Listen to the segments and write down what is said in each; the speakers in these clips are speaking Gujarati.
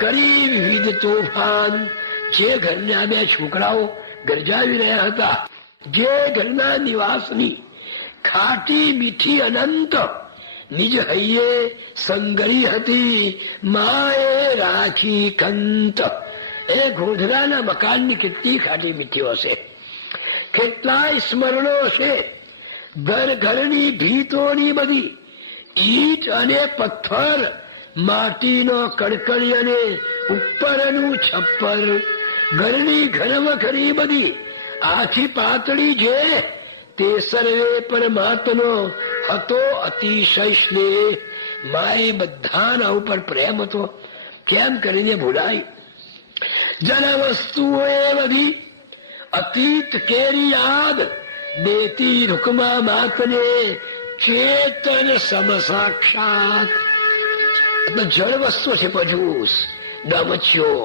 કરી વિવિધ તોફાન. જે ઘરના બે છોકરાઓ ગરજાવી રહ્યા હતા, જે ઘરના નિવાસની ખાટી મીઠી અનંત નિજ હૈયે સંગરી હતી, માએ રાખી કંત. એ ગોધરાના મકાનની કેટલી ખાટી મીઠી હશે, કેટલાય સ્મરણો હશે. ઘર ઘરની ભીતોની બધી ઈટ અને પથ્થર, માટીનો કડકડી અને ઉપરનું છપ્પર, ઘરની ઘરવખરી બધી આખી પાતળી જે, તે સર્વે પરમાત્મનો હતો અતિશય સ્નેહ. માએ બધાના ઉપર પ્રેમ હતો, કેમ કરીને ભૂલાય. જરા વસ્તુઓ એ બધી અતીત કેરી યાદ, દેતી રૂકમા માતને ચેતન સમ સાક્ષાત. જળ વસ્તુ છે, પજૂસ, ડમચ્યો,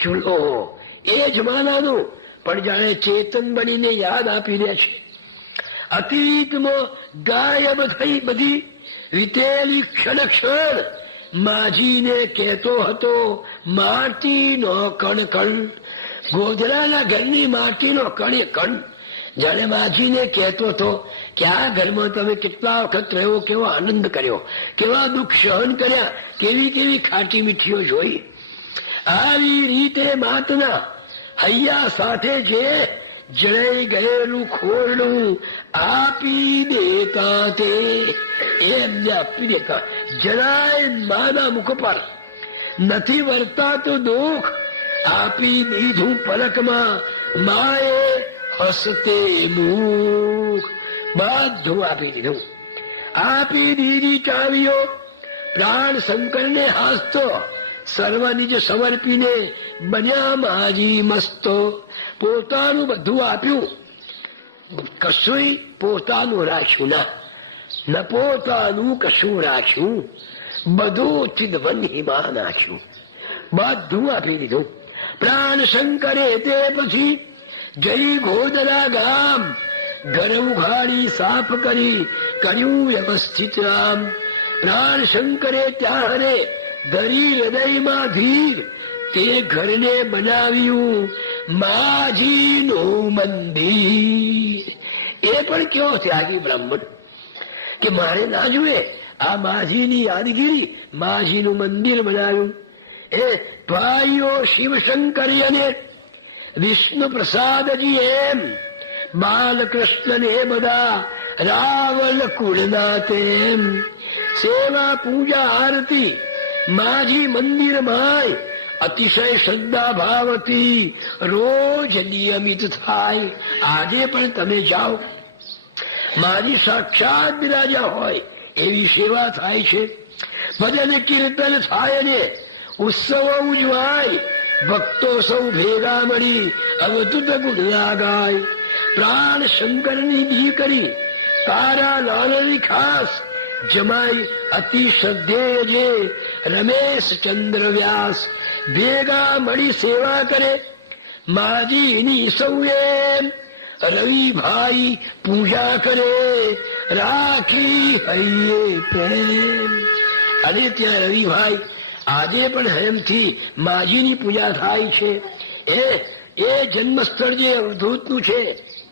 ચૂલો, એ જમાનાનું પણ જાણે ચેતન બનીને યાદ આપી દે છે. અતીતમાં ગાયબ થઈ બધી વીતેલી ક્ષણ ક્ષણ માજીને કહેતો હતો, માટીનો કણ કણ. ગોધરાના ઘરની માટીનો કણે કણ જાણે માજીને કહેતો હતો કે આ ઘરમાં તમે કેટલા વખત રહ્યો, કેવો આનંદ કર્યો, કેવા દુઃખ સહન કર્યા, કેવી કેવી ખાટી મીઠીઓ જોઈ. આવી રીતે માતના હૈયા સાથે જે જળાઈ ગયેલું ખોરડું આપી દેતા, તે એમને આપી દેતા. જરાય માના મુખ પર નથી વર્તાતું દુઃખ, આપી દીધું પલકમાં માએ હસતે મુખ. બધું આપી દીધું. આપી દીધી ચાવીઓ પ્રાણ શંકરને હાસતો, સર્વ નિજ સમર્પીને બન્યા માજી મસ્તો. પોતાનું બધું આપ્યું, કશું પોતાનું રાખ્યું ના, ન પોતાનું કશું રાખ્યું, બધું ચિદવન હિમા નાખ્યું, બધું આપી દીધું. પ્રાણ શંકરે તે પછી જઈ ગોધરા ગામ, ઘર ઉઘાડી સાફ કરી કર્યું વ્યવસ્થિત રામ. પ્રાણ શંકરે ત્યારે ધરી હૃદયમાં ધીર, તે ઘરને બનાવ્યું માજીનું મંદિર. એ પણ કેવો ત્યાગી બ્રાહ્મણ કે મારે ના જુએ, આ માજીની યાદગીરી, માજીનું મંદિર બનાવ્યું. એ ભાઈઓ શિવશંકરી અને વિષ્ણુ પ્રસાદજી એમ બાલકૃષ્ણ એ બધા રાવલ કુળના તેમ સેવા પૂજા આરતી માજી મંદિર માય અતિશય શ્રદ્ધા ભાવથી રોજ નિયમિત થાય. આજે પણ તમે જાઓ, માજી સાક્ષાત બિરાજા હોય એવી સેવા થાય છે. ભજન કીર્તન થાય ને ઉત્સવો ઉજવાય, ભક્તો સૌ ભેગા મળી અવધૂત ગુણના ગાય. પ્રાણ શંકરની દીકરી તારા લાલની ખાસ જમાઈ અતિ શ્રદ્ધેય જે રમેશ ચંદ્ર વ્યાસ, ભેગા મળી સેવા કરે માજીની સૌએ. રવિભાઈ પૂજા કરે રાખી હૈયે પ્રેમ. અને ત્યાં રવિભાઈ આજે પણ હેમથી માજીની પૂજા થાય છે. એ જન્મસ્થળ જે અવધૂતનું છે,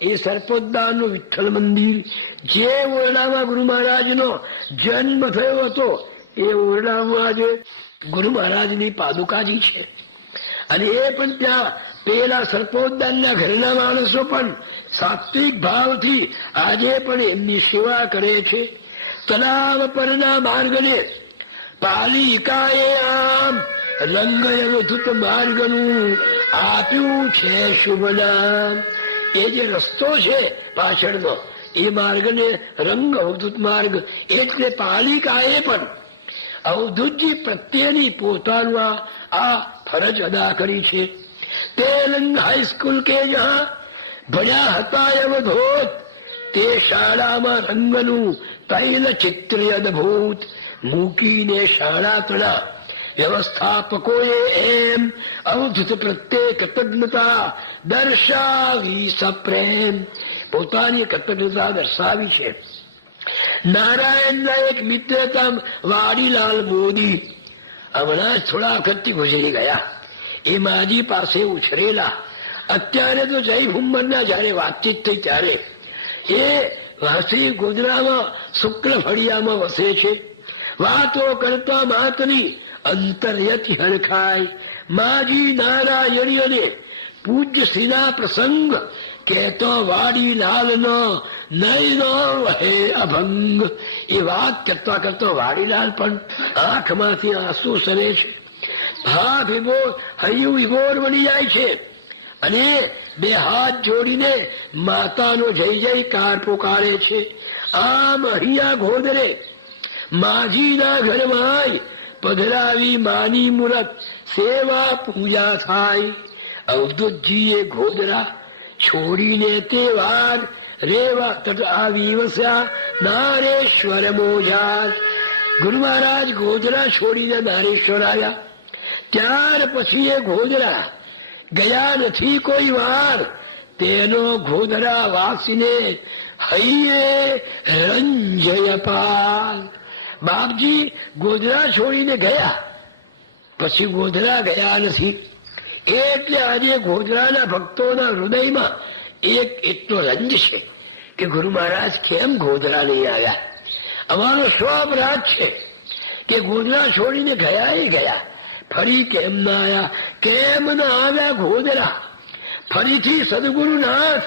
એ સર્પોદ્દાનનું વિઠ્ઠલ મંદિર, જે ઓરડામાં ગુરુ મહારાજનો જન્મ થયો હતો, એ ઓરડામાં આજે ગુરુ મહારાજની પાદુકાજી છે. અને એ પણ ત્યાં પેલા સર્પોદ્દાનના ઘરના માણસો પણ સાત્વિક ભાવથી આજે પણ એમની સેવા કરે છે. તલાવ પરના માર્ગને પાલિકાએ આમ રંગ અવધૂત માર્ગનું આપ્યું છે શુભ નામ. એ જે રસ્તો છે પાછળનો, એ માર્ગને રંગ અવધૂત માર્ગ, એટલે પાલિકાએ પણ અવધૂતજી પ્રત્યેની પોતાનું આ ફરજ અદા કરી છે. તેલંગ હાઈસ્કૂલ કે જ્યાં ભણ્યા હતા અવધૂત, તે શાળામાં રંગનું તૈલ ચિત્ર અદભૂત મૂકીને શાળા તણા વ્યવસ્થાપકોએ એમ અવધૂત પ્રત્યે કૃતજ્ઞતા દર્શાવી સપ્રેમ. પોતાની કૃતજ્ઞતા દર્શાવી છે. નારાયણના એક મિત્ર હતા વાડીલાલ મોદી, હમણાં જ થોડા વખતથી ગુજરી ગયા. એ માજી પાસે ઉછરેલા. અત્યારે તો જય ઉંમરના જયારે વાતચીત થઈ ત્યારે એ વાસી ગોધરામાં શુક્લ ફળિયામાં વસે છે. વાતો કરતા માતની અંતર્યતિ હરખાય. માજી નારાયણીઓને પૂજ્ય શ્રીના પ્રસંગ કેતો વાડી લાલનો નયનો વહે અભંગ. એ વાત કરતા કરતા વાડીલાલ પણ આંખમાંથી આંસુ સરે છે. હા વિભોર હૈયું વિભોર બની જાય છે અને બે હાથ જોડીને માતાનો જય જયકાર પોકારે છે. આમ અહીંયા ગોદરે માજીના ઘરમાં પધરાવી માની મૂરત સેવા પૂજા થાય. અવધૂતજીએ ગોદરા છોડીને તે વાર રેવા તટ આવી વસ્યા નારેશ્વર મોજાર. ગુરુ મહારાજ ગોધરા છોડીને નારેશ્વર આવ્યા. ત્યાર પછી એ ગોધરા ગયા નથી કોઈ વાર. તેનો ગોધરા વાસીને હૈયે રંજય પાલ. બાપજી ગોધરા છોડીને ગયા પછી ગોધરા ગયા નથી. એટલે આજે ગોધરાના ભક્તોના હૃદયમાં એક એટલો રંજ છે કે ગુરુ મહારાજ કેમ ગોધરા નહીં આવ્યા. અમારો સ્વઅપરાધ છે કે ગોધરા છોડીને ગયા એ ગયા, ફરી કેમ ના આવ્યા? કેમ ના આવ્યા ગોધરા? ફરીથી સદગુરુનાથ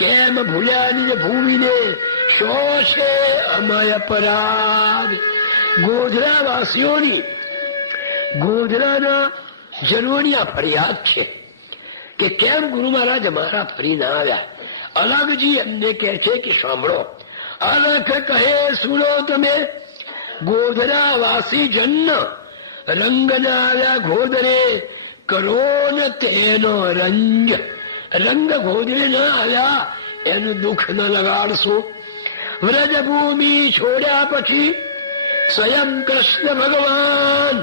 કેમ ભૂલ્યાની ભૂમિને શો છે અમય પરાગ. ગોધરા વાસીઓની ગોધરાના જનોની આ ફરિયાદ છે કે કેમ ગુરુ મહારાજ અમારા ફરી ના આવ્યા. અલગજી એમને કહે છે કે સાંભળો, અલખ કહે સુનો તમે, ગોધરા વાસી જન્મ રંગના આવ્યા ગોદરે, કરો ને તેનો રંજ. રંગ ગોદરે ના આવ્યા એનું દુઃખ ન લગાડશો. વ્રજભૂમિ છોડ્યા પછી સ્વયં કૃષ્ણ ભગવાન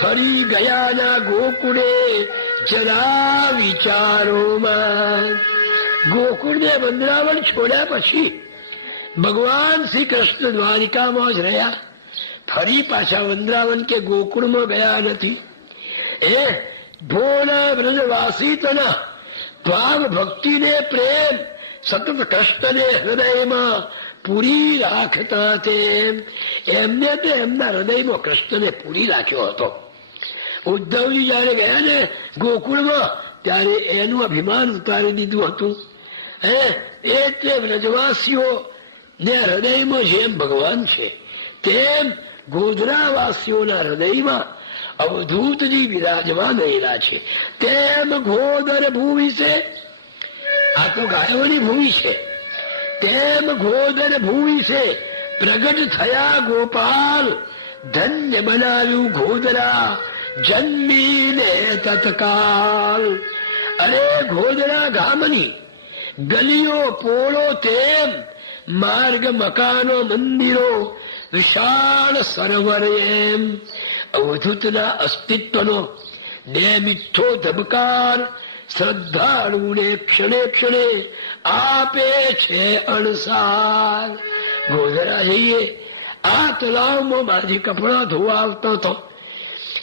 ફરી ગયાના ગોકુળે જરા વિચારોમાં. ગોકુળને વૃંદાવન છોડ્યા પછી ભગવાન શ્રી કૃષ્ણ દ્વારિકામાં જ રહ્યા. ફરી પાછા વૃંદાવન કે ગોકુળમાં ગયા નથી. એ ભોળા વ્રજવાસી તના ભાવ ભક્તિને પ્રેમ સતત કૃષ્ણને હૃદયમાં પૂરી રાખતા તેમ એમને તો એમના હૃદયમાં કૃષ્ણને પૂરી રાખ્યો હતો. ઉદ્ધવજી જયારે ગયા ને ગોકુળમાં ત્યારે એનું અભિમાન ઉતારી દીધું હતું. એટલે વ્રજવાસીઓ ને હૃદયમાં જેમ ભગવાન છે તેમ ગોધરાવાસીઓના હૃદયમાં અવધૂતજી વિરાજમાન રહેલા છે. તેમ ગોદર ભૂમિ છે, આ તો ગાયોની ભૂમિ છે, તેમ ગોદર ભૂમિ છે પ્રગટ થયા ગોપાલ. ધન્ય બનાવ્યું ગોધરા જન્મીને તત્કાલ. અરે ગોધરા ગામની ગલીઓ પોળો તેમ માર્ગ મકાનો મંદિરો વિશાળ સરોવર એમ. અવધૂતના અસ્તિત્વનો ને મીઠો ધબકાર શ્રદ્ધાળુને ક્ષણે ક્ષણે આપે છે અણસાર. ગોધરા જઈએ, આ તલાવમાં માજી કપડા ધોવા આવતો હતો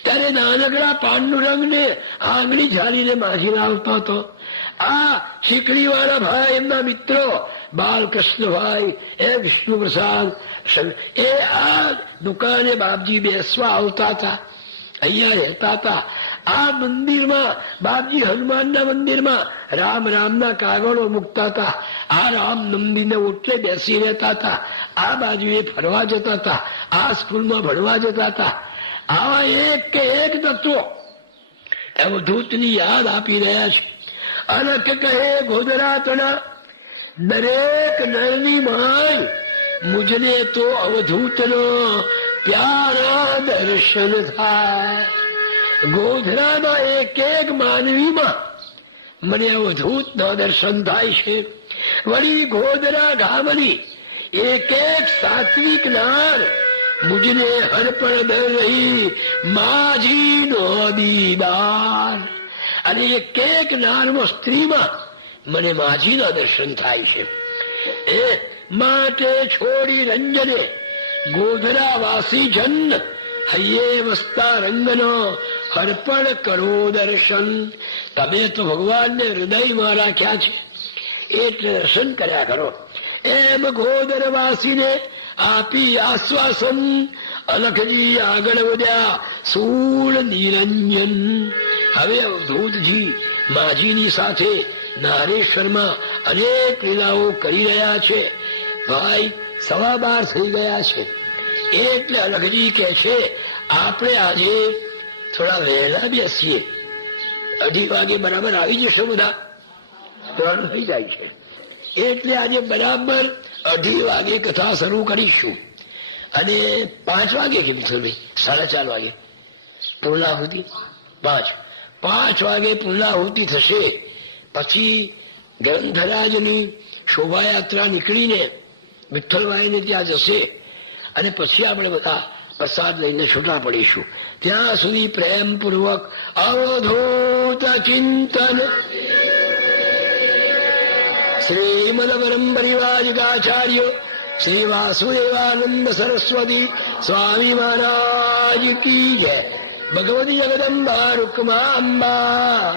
ત્યારે નાનકડા પાંડુરંગને આંગળી ઝાલીને માજી લાવતો હતો. આ શીકડીવાળા ભાઈ એમના મિત્રો બાલકૃષ્ણભાઈ એ વિષ્ણુ પ્રસાદ એ આ દુકાને બાપજી બેસવા આવતા હતા, અહીંયા રહેતા હતા. આ મંદિરમાં બાપજી હનુમાનના મંદિરમાં રામ રામના કાગળો મૂકતા હતા. આ રામ મંદિરને ઓટલે બેસી રહેતા હતા. આ બાજુએ ફરવા જતા હતા, આ સ્કૂલમાં ભણવા જતા હતા. આવા એક કે એક તત્વો અવધૂતની યાદ આપી રહ્યા છે. અલખ કહે ગોધરા તણા દરેક નરની માય, મુજને તો અવધૂતનો પ્યારા દર્શન થાય. ગોધરાના એક એક માનવીમાં મને અવધૂતના દર્શન થાય છે. વળી ગોધરા ગામની એક એક સાત્વિક નાર મુજને હરપણ દર રહી માજીનો દીદાર. અને એક એક નારમાં સ્ત્રીમાં મને માજીના દર્શન થાય છે. એ માટે છોડી રંજને ગોધરા વાસી જન હૈયે વસતા રંગનો અર્પણ કરો દર્શન. તમે તો ભગવાનને હૃદયમાં રાખ્યા છે એટલે દર્શન કર્યા કરો. એમ ગોદરવાસીને આપી આશ્વાસન અલખજી આગળ વધ્યા સૂળ નિરંજન. હવે અવધૂતજી માજીની સાથે નારેશ્વરમાં અનેક લીલાઓ કરી રહ્યા છે. ભાઈ 12:15 થઈ ગયા છે એટલે અલખજી કહે છે આપણે આજે થોડા વહેલા બેસીએ, 2:30 વાગે બરાબર આવી જશે, બધા 3 થઈ જાય છે એટલે આજે બરાબર 2:30 વાગે કથા શરૂ કરીશું અને 5 વાગે કે મિત્રભાઈ 4:30 વાગે પૂર્ણાહુતિ, 5 વાગે પૂર્ણાહુતિ થશે. પછી ગ્રંથરાજની શોભાયાત્રા નીકળીને વિઠ્ઠલભાઈને ત્યાં જશે અને પછી આપણે બધા પ્રસાદ લઈને છૂટા પડીશું. ત્યાં સુધી પ્રેમપૂર્વક અવધૂત ચિંતન શ્રીમદ પરમ પરિવારિકાચાર્ય શ્રી વાસુદેવાનંદ સરસ્વતી સ્વામી મહારાજ કી જય. ભગવતી જગદંબા રૂકમાંબા.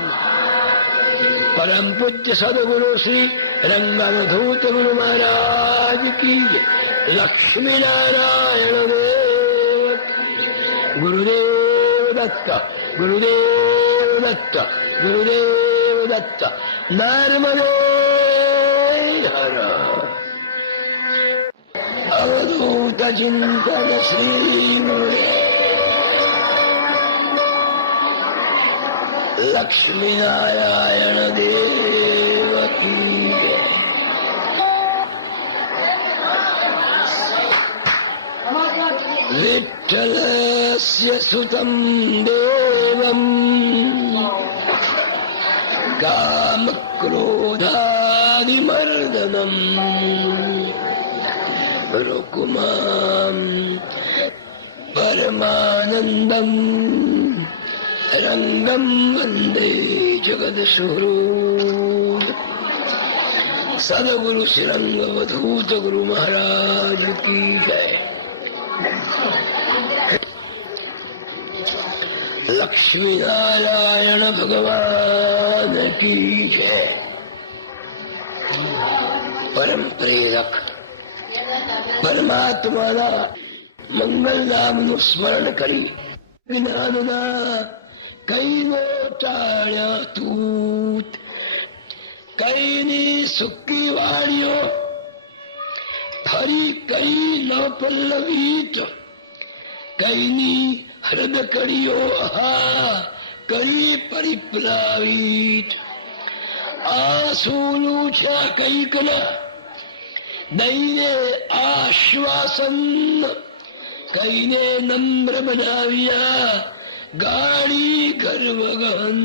પરમ પૂજ્ય સદગુરુ શ્રી રંગવધૂત ગુરુ મહારાજ કી જય. લક્ષ્મી નારાયણ દેવ. ગુરુદેવ દત્ત, ગુરુદેવ દત્ત, ગુરુદેવ દત્ત. નર્મદે હર. અવધૂત ચિંતન શ્રી ગુરુદેવ. લક્ષ્મી નારાયણ દેવ કી જય. વિઠ્ઠલસ્ય સુતં દેવં કામક્રોધાદિમર્દનમ રુકુમાં પરમાનંદમ રંગમ વંદે જગદશુરુ. સદગુરુ શ્રી રંગવધૂત ગુરુ મહારાજ કી જય. લક્ષ્મી નારાયણ ભગવાન કી જય. પરમ પ્રેરક પરમાત્માના મંગલ નામનું સ્મરણ કરી જ્ઞાનના કઈનો ટાળ્યા તૂત. કઈની સુકી વાણીઓ ફરી કઈ ન પલ્લવીત. કઈની હૃદકડીઓ હા કરી પરિપ્લાવિત. આંસુનું છે કઈક દઈને આશ્વાસન. કઈને નમ્ર બનાવ્યા ગાડી ગર્વગહન.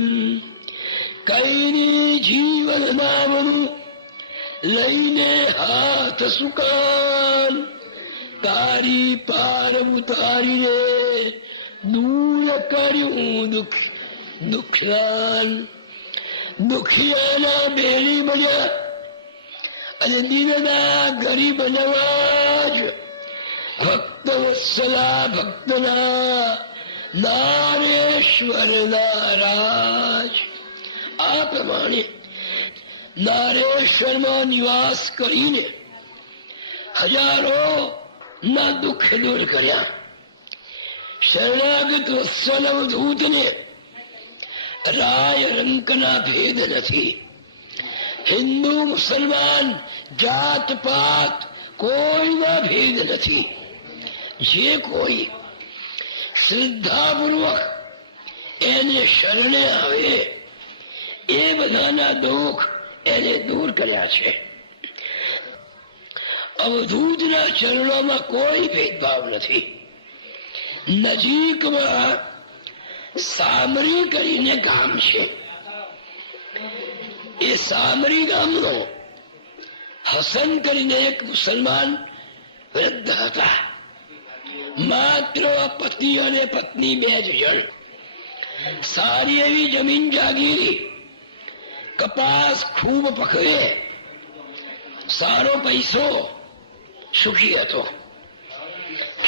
કઈની જીવન નામનું લઈને હાથ સુકાન. તારી પાર ઉતારીને દૂર કર્યું દુખ્યાન. દુખિયાના બેલી બન્યા અને દિનના ગરીબ નવાજ. ભક્ત વત્સલા ભક્તના નારેશ્વર નારાજ. આ પ્રમાણે નારેશ્વરમાં નિવાસ કરીને હજારો ના દુઃખ દૂર કર્યા. શરણાગત વત્સલ અવધૂતને રાય રંકના ભેદ નથી. હિન્દુ મુસલમાન જાત પાત કોઈના ભેદ નથી. જે કોઈ શ્રદ્ધાપૂર્વક એને શરણે આવે એ બધાના દુઃખ એને દૂર કર્યા છે. અવધૂતના ચરણોમાં કોઈ ભેદભાવ નથી. નજીકમાં સામરી કરીને ગામ છે. એ સામરી ગામનો હસન કરીને એક મુસલમાન વૃદ્ધ હતા. માત્ર પતિ અને પત્ની 2 જ જણ. સારી એવી જમીન જાગીરી, કપાસ ખૂબ પકવે, સારો પૈસો, સુખી હતો.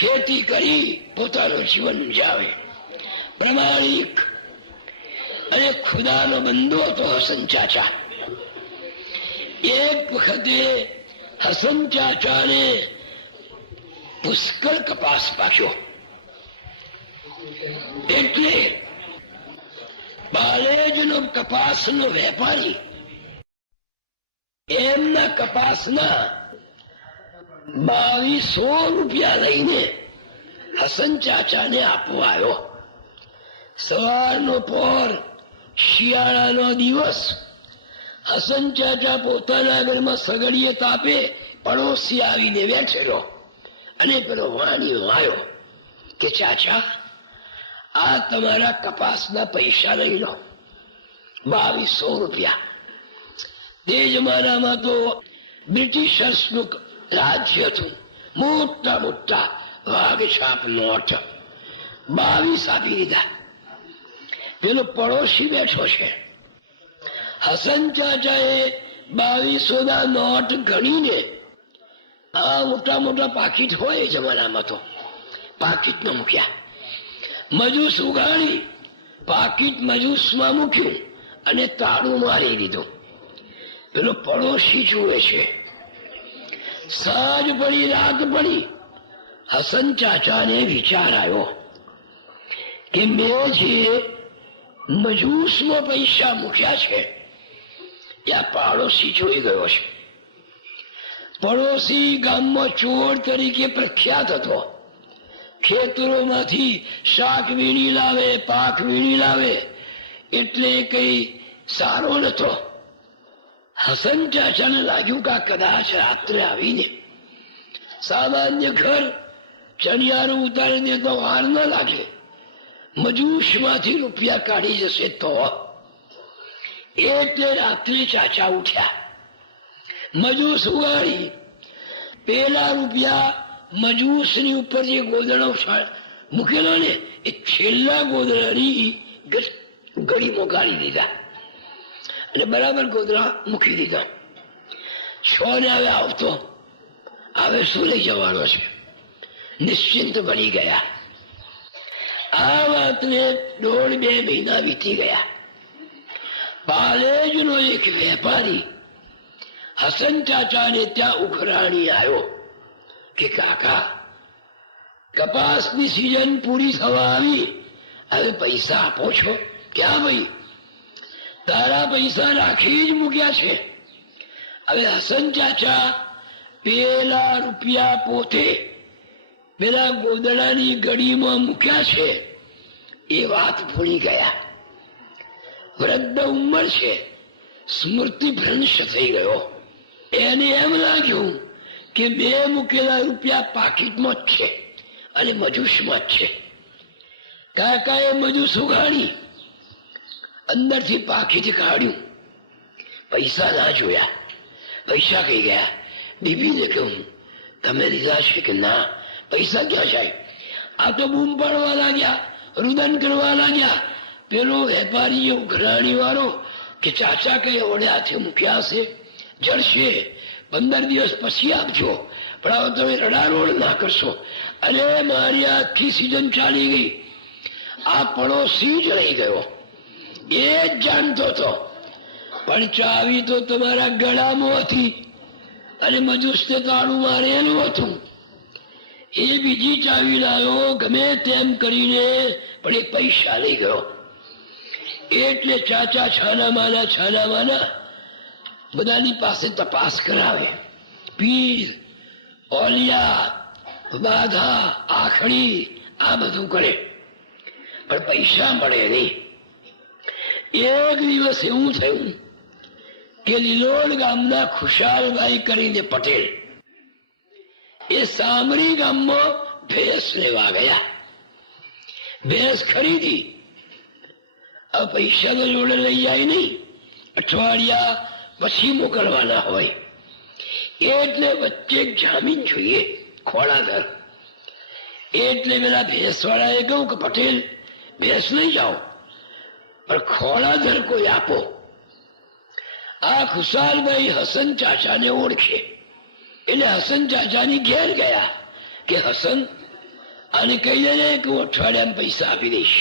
ખેતી કરી પોતાનું જીવન જાવે. પ્રમાણિક અને ખુદાનો બંદો હતો હસન ચાચા. એક વખતે હસન ચાચાને પુષ્કળ કપાસ પાક્યો. એટલે બાલેજનો કપાસનો વેપારી એમના કપાસના 2200 રૂપિયા લઈને હસન ચાચાને આપવા આવ્યો. સવારનો પોર, શિયાળાનો દિવસ. હસન ચાચા પોતાના ઘરમાં સગડીએ તાપે પડોશી આવીને બેઠેલો અને પેલો વાણીઓ આવ્યો કે ચાચા, આ તમારા કપાસના પૈસા લઈ લો, 2200 રૂપિયા. તે જમાનામાં તો બ્રિટિશર્સનું રાજ્ય હતું. મોટા મોટા વાઘછાપ નોટ 22 આપી દીધા. પેલો પડોશી બેઠો છે. હસન ચાચાએ 2200 નોટ ગણીને આ મોટા મોટા પાકીટ હોય જમાનામાં તો પાકીટમાં મૂક્યા. મજૂસ ઉગાડી પાકીટ મજૂસમાં મૂક્યું અને તાળું મારી દીધું. પેલો પડોશી જુએ છે. સાંજ પડી, રાત પડી. હસન ચાચાને વિચાર આવ્યો કે મેં જે મજૂસમાં પૈસા મૂક્યા છે ત્યાં પાડોશી જોઈ ગયો છે. પડોશી ગામમાં ચોર તરીકે પ્રખ્યાત હતો. ખેતરોમાંથી શાક વીણી લાવે, પાક વીણી લાવે, એટલે કઈ સારો નતો. હસન ચાચાને લાગ્યું કે કદાચ રાત્રે આવીને સામાન્ય ઘર ચણિયારું ઉતારી દે તો વાર ન લાગે, મજૂસમાંથી રૂપિયા કાઢી જશે તો. એટલે રાત્રે ચાચા ઉઠ્યા, મજૂસ ઉગાડી પેલા રૂપિયા મજૂસની ઉપર જે ગોદડો મૂકેલો ને એ છેલ્લા ગોદડાની ગળીમાં ગાળી દીધા અને બરાબર ગોદડા મૂકી દીધા. 6 ને હવે આવતો, હવે શું લઈ જવાનો છે, નિશ્ચિંત બની ગયા. આ વાતને 1.5-2 મહિના વીતી ગયા. પાલેજનો એક વેપારી હસન ચાચાને ત્યાં ઉખરાણી આવ્યો કે કાકા, કપાસની સિઝન પૂરી થવા આવી, હવે પૈસા આપો છો? ક્યાં ભાઈ, તારા પૈસા રાખી જ મૂક્યા છે. હવે હસન ચાચા પેલા રૂપિયા પોતે પેલા ગોદડાની ગડીમાં મૂક્યા છે એ વાત ભૂલી ગયા. વૃદ્ધ ઉંમર છે, સ્મૃતિ ભ્રંશ થઈ ગયો. એને એમ લાગ્યું કે બે મૂકેલા રૂપિયા પાકીટમાં જ છે અને મજૂસમાં જ છે. કાકાએ મજૂસ ઉગાડી અંદરથી પાકીટ કાઢ્યું, પૈસા ના જોયા. પૈસા કઈ ગયા? બીબીને કહ્યું, તમે લીધા છે કે ના? પૈસા ક્યાં જાય? આ તો બૂમ પાડવા લાગ્યા, રુદન કરવા લાગ્યા. પેલો વેપારી ઉઘરાણી વાળો કે ચાચા કઈ ઓડે હાથે મૂક્યા હશે, જળશે, 15 દિવસ પછી આપજો, પણ હવે તમે રડારોડ ના કરશો. અરે મારી આખી સિઝન ચાલી ગઈ. આ પડોશી જ રહી ગયો, એ જ જાણતો હતો, પણ ચાવી તો તમારા ગળામાં હતી અને મજૂસને તાળું મારેલું હતું. એ બીજી ચાવી લાવ્યો ગમે તેમ કરીને, પણ એ પૈસા લઈ ગયો. એટલે ચાચા છાના માના બધાની પાસે તપાસ કરાવે. પીર, ઓલિયા, બાધા, આખડી આ બધું કરે, પણ પૈસા મળે નહીં. એક દિવસ એવું થયું કે લીલોડ ગામના ખુશાલભાઈ કરીને પટેલ એ સામરી ગામમાં ભેંસ લેવા ગયા. ભેંસ ખરીદી. આ પૈસા તો જોડે લઈ જાય નહીં, અઠવાડિયા પછી મોકલવાના હોય, એટલે વચ્ચે જામીન જોઈએ, ખોળાધર. એટલે પેલા ભેંસવાળાએ કહ્યું કે પટેલ ભેંસ લઈ જાઓ, પણ ખોળાધર કોઈ આપો. આ ખુશાલભાઈ હસન ચાચાને ઓળખે, એટલે હસન ચાચાની ઘેર ગયા કે હસન અને કહી દે કે હું અઠવાડિયામાં પૈસા આપી દઈશ.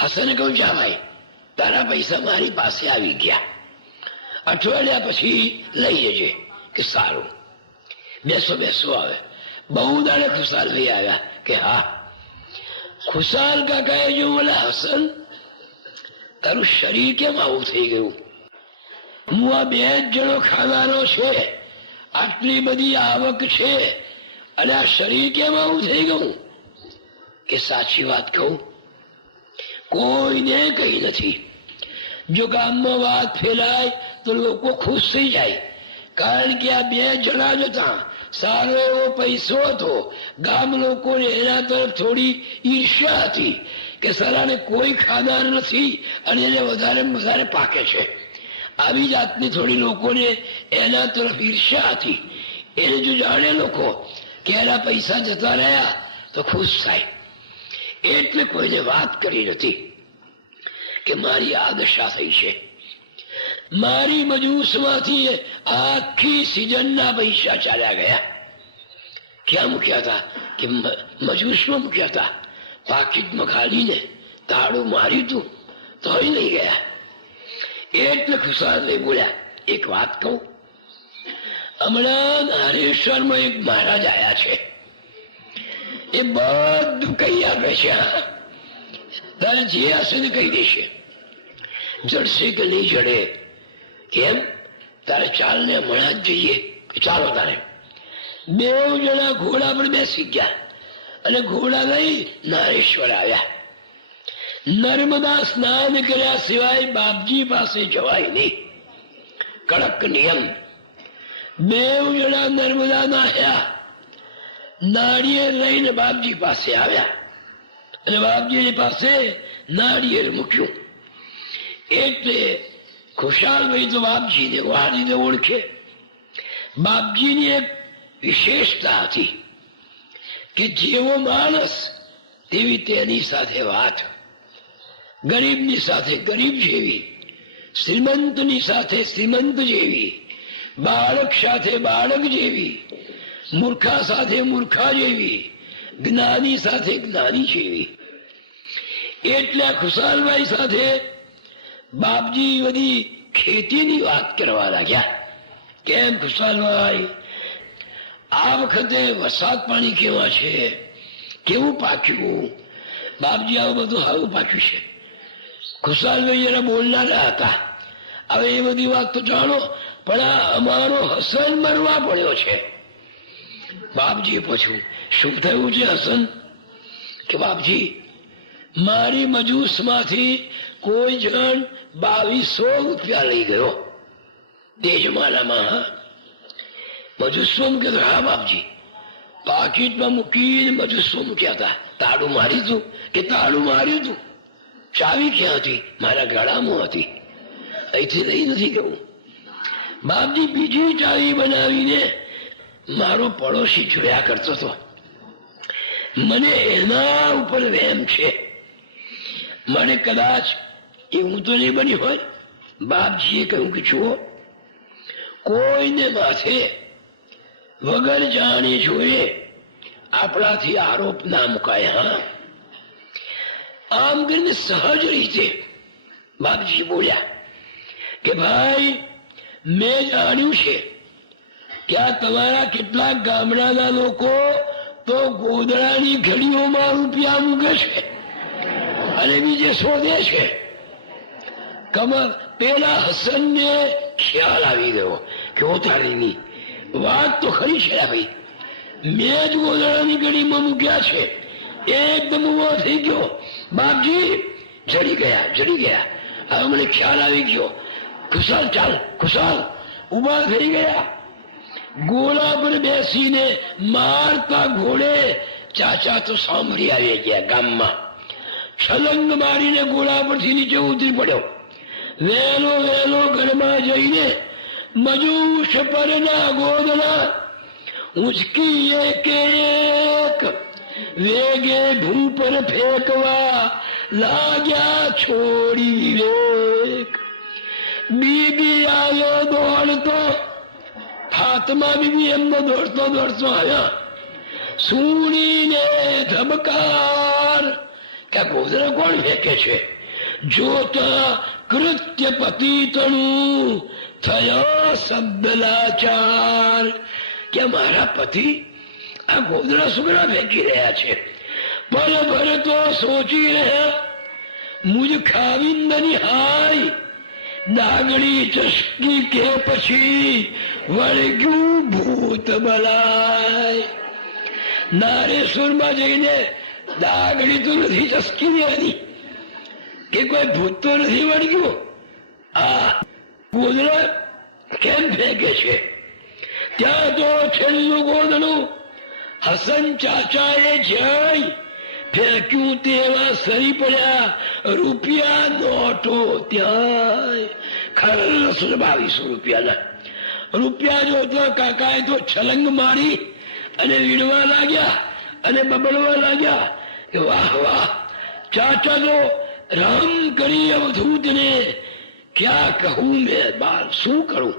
હસને કહું જા ભાઈ, તારા પૈસા મારી પાસે આવી ગયા, અઠવાડિયા પછી લઈ જજે. કે સારું. બેસો બેસો આવે. બહુ દાડે ખુશાલ ભાઈ આવ્યા કે હા. ખુશાલ કાકાએ જો બોલા, હસન તારું શરીર કેમ આવું થઈ ગયું? હું આ 2 જ જણો ખાવાનો છે, આટલી બધી આવક છે, અને આ શરીર કેમ આવું થઈ ગયું? કે સાચી વાત કહું, કોઈને કઈ નથી. જો ગામમાં વાત ફેલાય તો લોકો ખુશ થઈ જાય, કારણ કે આ 2 જણા જ હતા. સારો એવો પૈસો હતો. ગામ લોકોને એના તરફ થોડી ઈર્ષ્યા હતી કે સરાને કોઈ ખાનાર નથી અને એને વધારે વધારે પાકે છે. આવી જાતની થોડી લોકોને એના તરફ ઈર્ષ્યા હતી. એને જો જાણે લોકો કે એના પૈસા જતા રહ્યા તો ખુશ થાય, એટલે કોઈને વાત કરી નથી કે મારી આ દશા થઈ છે. મારી મજૂસમાંથી આખી સિઝનના પૈસા ચાલ્યા ગયા. ક્યાં મૂક્યા હતા? કે મજૂસમાં મૂક્યા હતા. પાકીટમાં ખાલીને તાળું માર્યું તું તો લઈ ગયા. એટલે ખુશાલ ભાઈ બોલ્યા, એક વાત કહું, હમણાં નારેશ્વરમાં એક મહારાજ આયા છે, એ બધું કહી આપે છે. તારે જે હશે ને કહી દેશે. જડશે કે નહીં જડે? કેમ? તારે ચાલ ને હમણાં જ જઈએ. ચાલો. તારે 2 જણા ઘોડા પર બેસી ગયા અને ઘોડા લઈ નારેશ્વર આવ્યા. નર્મદા સ્નાન કર્યા સિવાય બાપજી પાસે જવાય નહીં, કડક નિયમ. 2 જણા નર્મદા નાહ્યા, નાળિયેર લઈને બાપજી પાસે આવ્યા અને બાપજીની પાસે નાળિયેર મૂક્યું. એટલે ખુશાલભાઈ તો બાપજીને વાળીને ઓળખે. બાપજીની એક વિશેષતા હતી કે જેવો માણસ તેવી તેની સાથે વાત. ગરીબની સાથે ગરીબ જેવી, શ્રીમંતની સાથે શ્રીમંત જેવી, બાળક સાથે બાળક જેવી, મૂર્ખા સાથે મૂર્ખા જેવી, જ્ઞાની સાથે જ્ઞાની જેવી. એટલે ખુશાલભાઈ સાથે બાપજી બધી ખેતીની વાત કરવા લાગ્યા. કેમ ખુશાલભાઈ, આ વખતે વરસાદ પાણી કેવા છે? કેવું પાક્યું? બાપજી આવું બધું સારું પાક્યું છે. ખુશાલભાઈ જરા બોલનારા હતા. હવે એ બધી વાત તો જાણો, પણ આ અમારો હસન મરવા પડ્યો છે. બાપજીએ પૂછ્યું, શું થયું છે હસન? કે બાપજી, મારી મજૂસમાંથી કોઈ જણ 2200 રૂપિયા લઈ ગયો તે જમાનામાં. મજૂસમાં મૂક્યો? હા બાપજી. પાકીટમાં મૂકીને મજૂસમાં મૂક્યા હતા. તાળું મારી તું? કે તાળું માર્યું તું. ચાવી ક્યાં હતી? મારા ગળામાં હતી, અહીંથી લઈ નથી ગયું. બાપજી બીજી ચાવી બનાવીને મારો પડોશી જોયા કરતો હતો. મને એના ઉપર વહેમ છે. મને કદાચ એવું તો નહીં બન્યું હોય. બાપજીએ કહ્યું કે જુઓ, કોઈને માથે વગર જાણી જોઈએ આપણાથી આરોપ ના મુકાય. હા, આમ કરીને સહજ રીતે બાપજી બોલ્યા કે ભાઈ, મેં જાણ્યું છે કે આ તમારા કેટલાક ગામડાના લોકો તો ગોદડાની ઘડીઓમાં રૂપિયા મૂકે છે અને બીજે શોધે છે. પેલા હસનને ખ્યાલ આવી ગયો કે ઓતારીની વાત તો ખરી છે ભાઈ, મેં જ ગોદડાની ઘડીમાં મૂક્યા છે. એકદમ ઉભો થઈ ગયો. બાપજી જડી ગયા. હવે મને ખ્યાલ આવી ગયો. ખુશાલ ચાલ, ખુશાલ. ઉભા થઈ ગયા. ઘોડા પર બેસીને મારતા ઘોડે ચાચા તો સાંભળી આવી ગયા ગામમાં. છલંગ મારીને ઘોડા પરથી નીચે ઉતરી પડ્યો. વહેલો ઘરમાં જઈને મજૂસ પરના ગોદડા ઉંચકી એક વેગે ભૂ પર ફેંકવા લાગ્યા છોડી વિવેક. બીબી આવ્યો દોડતો. ફાતમા બીબી એમનો દોડતો આવ્યા. સુણીને ધબકાર કે ગોધરા કોણ ફેંકે છે? જોતા કૃત્ય પતિતનું થયા શબ્દ લાચાર કે મારા પતિ આ ગોધરા સુગડા ફેંકી રહ્યા છે. પલ ભર તો સોચી રહ્યા મુજ ખાવિંદની હાય દાગડી ચસકી કે પછી વળગ્યું ભૂત બલાય. નારેશ્વરમાં જઈને દાગડી તો નથી ચસકી દેવાની કે કોઈ ભૂત તો નથી વળગ્યું. આ ગોધરા કેમ ફેંકે છે? ત્યાં તો છેલ્લું ગોદડું હસન ચાચાએ જઈ ફેંક્યું તેવા સરી પડ્યા રૂપિયા નોટો. ત્યાં ખરસ 2200 રૂપિયાના રૂપિયા જોતા કાકાએ તો છલંગ મારી અને વીણવા લાગ્યા અને બબડવા લાગ્યા કે વાહ વાહ, ચાચા તો રામ કરી અવધૂતને ક્યાં કહું મેં બાર, શું કરું?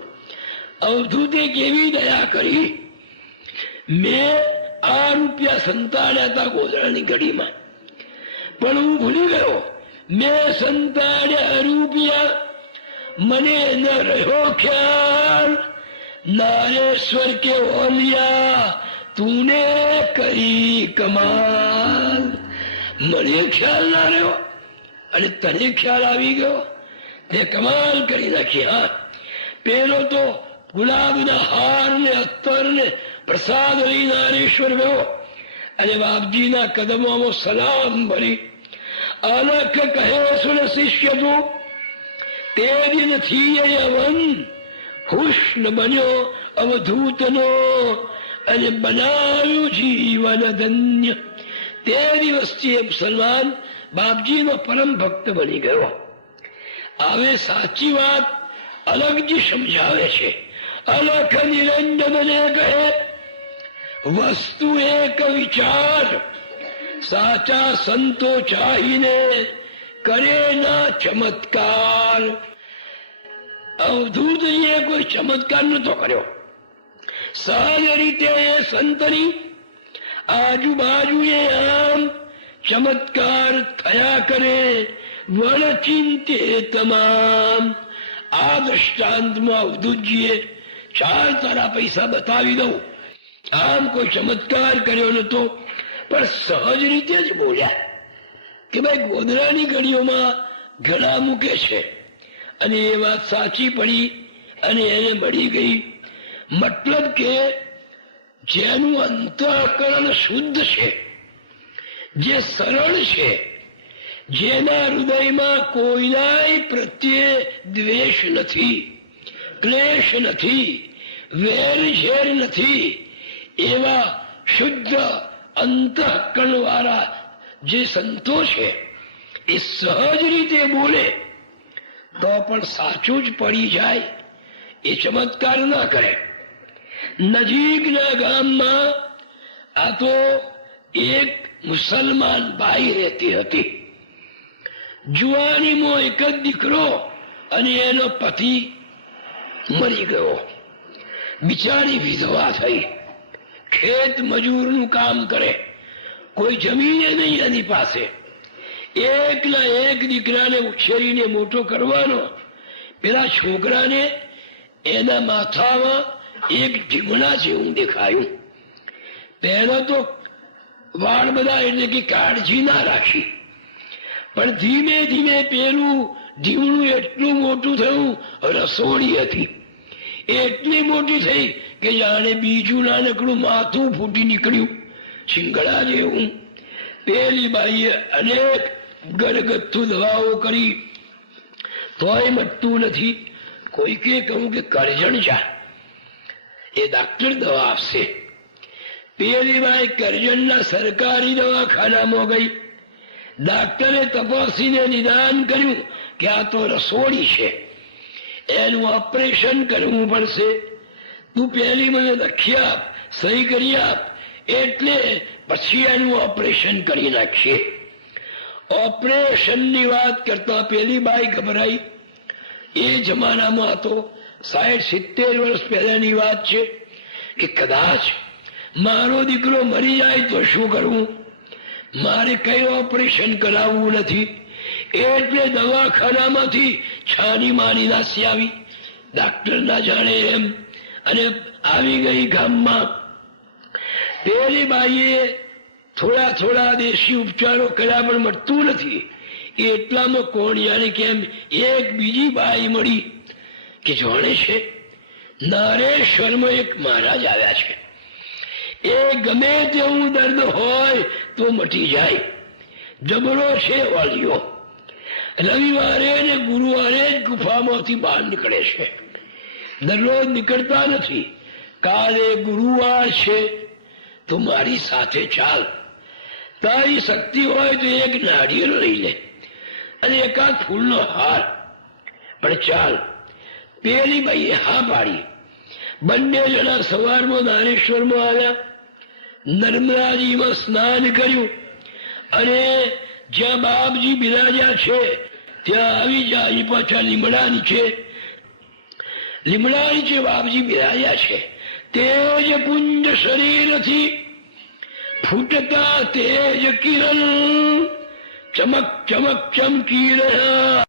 અવધૂતે કેવી દયા કરી. મેં આ રૂપિયા સંતાડ્યા હતા ગોધરાની ઘડીમાં, પણ હું ભૂલી ગયો. મેં સંતાડ્યા રૂપિયા, મને ન રહ્યો ખ્યાલ. નારેશ્વર કે ઓલિયા તુને કરી કમાલ. મને ખ્યાલ ના રહ્યો અને તને ખ્યાલ આવી ગયો, તે કમાલ કરી નાખી. હા, પેલો તો ગુલાબના હાર ને અત્તર ને પ્રસાદ લઈ નારેશ્વર ગયો અને બાપજીના કદમોમાં સલામ ભરી. અલખ કહે સુન શિષ્ય તું તે દિનથી યવન હુષ્ણ બન્યો અવધૂતનો અને બનાવ્યું જીવન ધન્ય. તે દિવસથી સલમાન બાપજીનો પરમ ભક્ત બની ગયો. હવે સાચી વાત અલગજી સમજાવે છે. અલખ નિરંજનને કહે વસ્તુ એક વિચાર, સાચા સંતો ચાહીને કરે ના ચમત્કાર. અવધૂતજીએ કોઈ ચમત્કાર નતો કર્યો. સહજ રીતે એ સંતની આજુબાજુએ આમ ચમત્કાર થયા કરે. વણચિંતે તમામ. આ દ્રષ્ટાંતમાં અવધૂતજીએ 4 તારા પૈસા બતાવી દઉં, આમ કોઈ ચમત્કાર કર્યો નતો, પણ સહજ રીતે જ બોલ્યા કે ભાઈ ગોધરાની ઘડીઓમાં ઘણા મૂકે છે અને એ વાત સાચી પડી અને એને મળી ગઈ. મતલબ કે જેનું અંતઃકરણ શુદ્ધ છે, જે સરળ છે, જેના હૃદયમાં કોઈના પ્રત્યે દ્વેષ નથી, ક્લેશ નથી, વેર ઝેર નથી, એવા શુદ્ધ અંતઃકરણ વાળા જે સંતો છે એ સહજ રીતે બોલે તો પણ સાચું જ પડી જાય. એ ચમત્કાર ના કરે. નજીકના ગામમાં આ તો એક મુસલમાન બાઈ રહેતી હતી. જુવાનીમાં એક જ દીકરો અને એનો પતિ મરી ગયો. બિચારી વિધવા થઈ. ખેત મજૂરનું કામ કરે, કોઈ જમીને નહીં એની પાસે. એકલા એક દીકરાને ઉછેરીને મોટો કરવાનો. પેલા છોકરાને એના માથામાં એક ઢીમણા જેવું દેખાયું. પહેલા તો વાળ બધા એટલે કે કાળજી ના રાખી, પણ ધીમે ધીમે પેલું ઢીમણું એટલું મોટું થયું. રસોડી હતી એટલી મોટી થઈ કે જાણે બીજું નાનકડું માથું ફૂટી નીકળ્યું, શિંગડા જેવું. પેલી બાઈએ અનેક ઘરગથ્થુ દવાઓ કરી તોય મટતું નથી. કોઈકે કહું કે કરજણ જા, એ ડાક્ટર દવા આપશે. પેલી બાઈ કરજણના સરકારી દવાખાનામાં ગઈ. ડાક્ટરે તપાસીને નિદાન કર્યું કે આ તો રસોડી છે, એનું ઓપરેશન કરવું પડશે. તું પહેલી મને લખી આપ, સહી કરી આપ, એટલે પછી એનું ઓપરેશન કરી નાખીએ. ઓપરેશનની વાત કરતા પેલી બાઈ ગભરાઈ. એ જમાનામાં તો 60-70 વર્ષ પહેલાની વાત છે કે કદાચ મારો દીકરો મરી જાય તો શું કરવું, મારે કઈ ઓપરેશન કરાવવું નથી. એટલે દવાખાનામાંથી છાની માની નાસી આવી, ડાક્ટર ના જાણે એમ, અને આવી ગઈ ગામમાં. પેલી બાઈએ થોડા થોડા દેશી ઉપચારો કર્યા પણ મળતું નથી. એટલામાં કોણ જાણે કેમ એક બીજી બાઈ મળી કે જાણે છે નારેશ્વરમાં એક મહારાજ આવ્યા છે. એ ગમે તેવું દર્દ હોય તો મટી જાય. જબરો છે વાળીઓ. રવિવારે ને ગુરુવારે જ ગુફામાંથી બહાર નીકળે છે, દરરોજ નીકળતા નથી. કાલે ગુરુવાર છે તો મારી સાથે ચાલ, તારી શક્તિ હોય તો એક નાળિયેર લઈ લે અને એકાદ ફૂલનો હાર, પણ ચાલ. પેલી ભાઈએ હા પાડી. બંને જણા સવારમાં નારેશ્વરમાં આવ્યા, નર્મદાજીમાં સ્નાન કર્યું અને જ્યાં બાપજી બિરાજ્યા છે ત્યાં આવી જાય. પાછા લીમડા નીચે બાપજી બિરાજ્યા છે. તેજ પુંજ શરીરથી ફૂટતા તેજ કિરણ ચમક ચમક ચમકી રહ્યા.